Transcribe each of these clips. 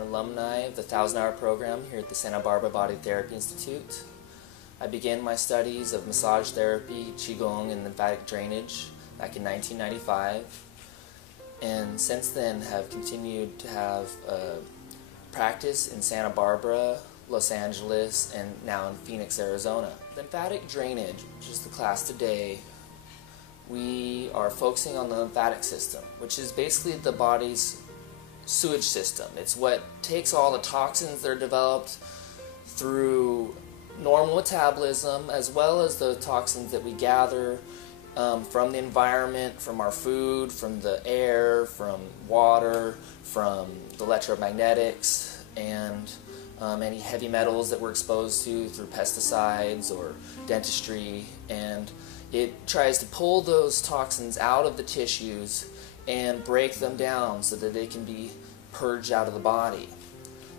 an alumni of the 1,000-hour program here at the Santa Barbara Body Therapy Institute. I began my studies of massage therapy, qigong, and lymphatic drainage back in 1995, and since then have continued to have practice in Santa Barbara, Los Angeles, and now in Phoenix, Arizona. Lymphatic drainage, which is the class today, we are focusing on the lymphatic system, which is basically the body's sewage system. It's what takes all the toxins that are developed through normal metabolism, as well as the toxins that we gather from the environment, from our food, from the air, from water, from the electromagnetics, and any heavy metals that we're exposed to through pesticides or dentistry, and it tries to pull those toxins out of the tissues and break them down so that they can be purged out of the body.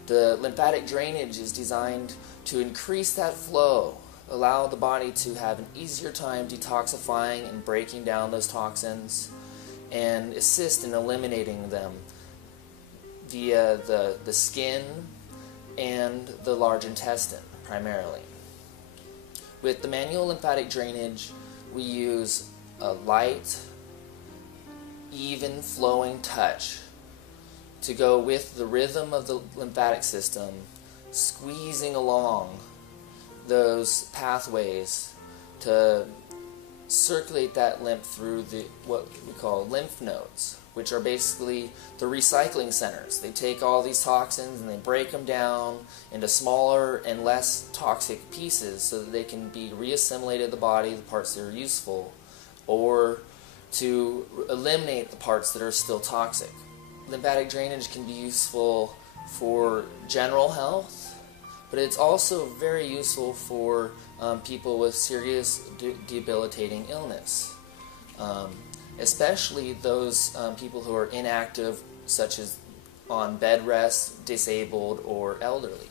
The lymphatic drainage is designed to increase that flow, allow the body to have an easier time detoxifying and breaking down those toxins, and assist in eliminating them via the skin and the large intestine primarily. With the manual lymphatic drainage, we use a light, even flowing touch to go with the rhythm of the lymphatic system, squeezing along those pathways to circulate that lymph through what we call lymph nodes, which are basically the recycling centers. They take all these toxins and they break them down into smaller and less toxic pieces so that they can be reassimilated in the body, the parts that are useful, or to eliminate the parts that are still toxic. Lymphatic drainage can be useful for general health, but it's also very useful for people with serious debilitating illness. Especially those people who are inactive, such as on bed rest, disabled, or elderly.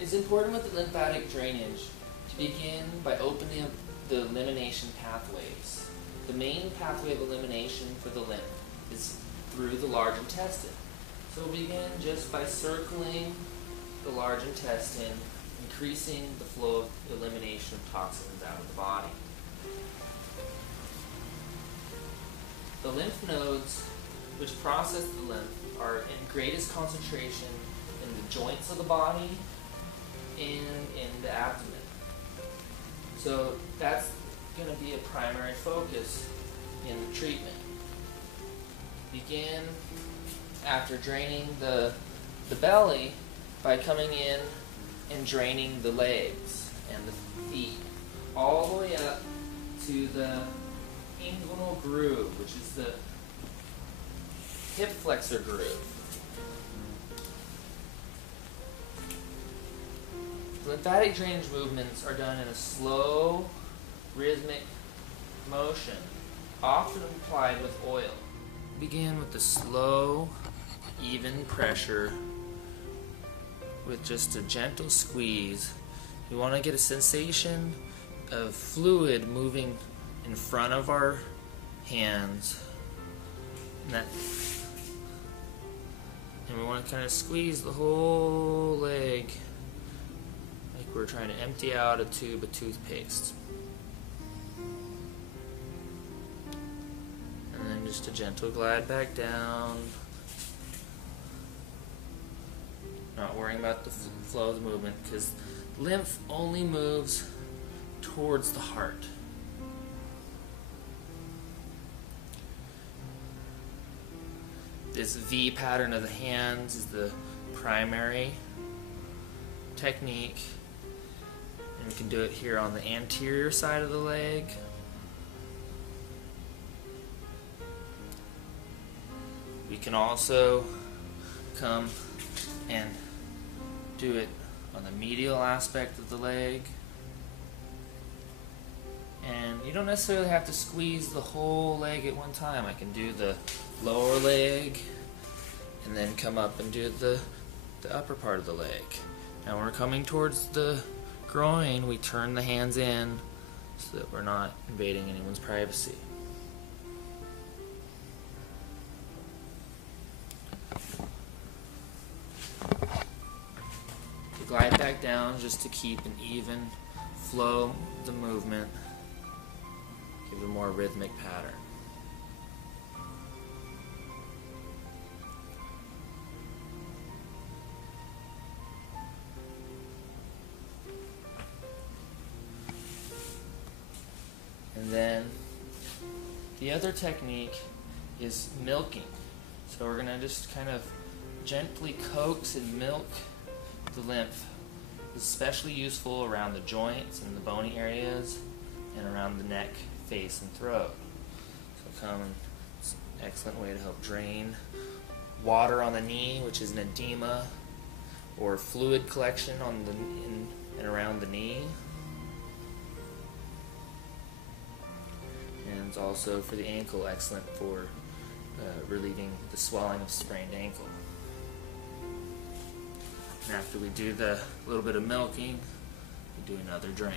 It's important with the lymphatic drainage to begin by opening up the elimination pathways. The main pathway of elimination for the lymph is through the large intestine. So we'll begin just by circling the large intestine, increasing the flow of elimination of toxins out of the body. The lymph nodes, which process the lymph, are in greatest concentration in the joints of the body and in the abdomen. So that's going to be a primary focus in the treatment. Begin after draining the belly by coming in and draining the legs and the feet all the way up to the inguinal groove, which is the hip flexor groove. Lymphatic drainage movements are done in a slow, rhythmic motion, often applied with oil. Begin with the slow, even pressure with just a gentle squeeze. You want to get a sensation of fluid moving in front of our hands, and we want to kind of squeeze the whole leg like we're trying to empty out a tube of toothpaste. And then just a gentle glide back down, not worrying about the flow of the movement, because lymph only moves towards the heart. This V pattern of the hands is the primary technique, and we can do it here on the anterior side of the leg. We can also come and do it on the medial aspect of the leg. And you don't necessarily have to squeeze the whole leg at one time. I can do the lower leg and then come up and do the upper part of the leg. Now when we're coming towards the groin, we turn the hands in so that we're not invading anyone's privacy. down just to keep an even flow of the movement, give a more rhythmic pattern. And then the other technique is milking. So we're going to just kind of gently coax and milk the lymph. It's especially useful around the joints and the bony areas and around the neck, face, and throat. So it's an excellent way to help drain water on the knee, which is an edema or fluid collection on the in and around the knee. And it's also for the ankle excellent for relieving the swelling of sprained ankle. And after we do the little bit of milking, we do another drain.